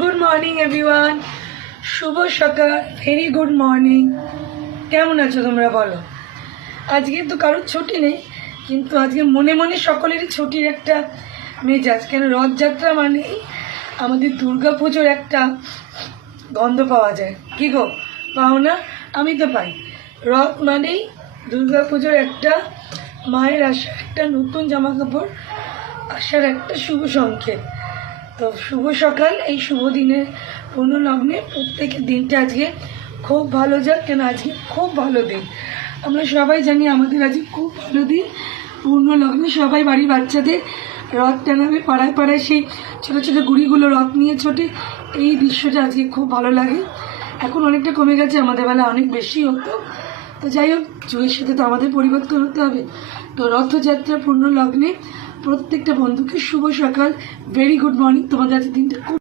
Good morning everyone, শুভ সকাল, very good morning. কেমন আছো তোমরা বলো? আজকে তো কারোর ছুটি নেই, কিন্তু আজকে মনে মনে সকলেরই ছুটির একটা মেজাজ। কেন, রথযাত্রা মানেই আমাদের দুর্গা পুজোর একটা গন্ধ পাওয়া যায়। কি গো, পাও না? আমি তো পাই। রথ মানেই দুর্গা পুজোর একটা মায়ের আসা, একটা নতুন জামা কাপড় আসার একটা শুভ সংকেত। তো শুভ সকাল, এই শুভ দিনের পূর্ণলগ্নে প্রত্যেকের দিনটা আজকে খুব ভালো যাক। কেন, আজকে খুব ভালো দিন। আমরা সবাই জানি আমাদের আজকে খুব ভালো দিন। পূর্ণলগ্নে সবাই বাড়ির বাচ্চাদের রথ টানাবে, পাড়ায় পাড়ায় সেই ছোটো ছোটো গুড়িগুলো রথ নিয়ে ছোটে। এই দৃশ্যটা আজকে খুব ভালো লাগে। এখন অনেকটা কমে গেছে, আমাদের বেলা অনেক বেশি হতো। তো যাই হোক, যুগের সাথে তো আমাদের পরিবর্তন হতে হবে। তো রথযাত্রা পূর্ণ লগ্নে প্রত্যেকটা বন্ধুকে শুভ সকাল, ভেরি গুড মর্নিং। তোমাদের আজকে দিনটা খুব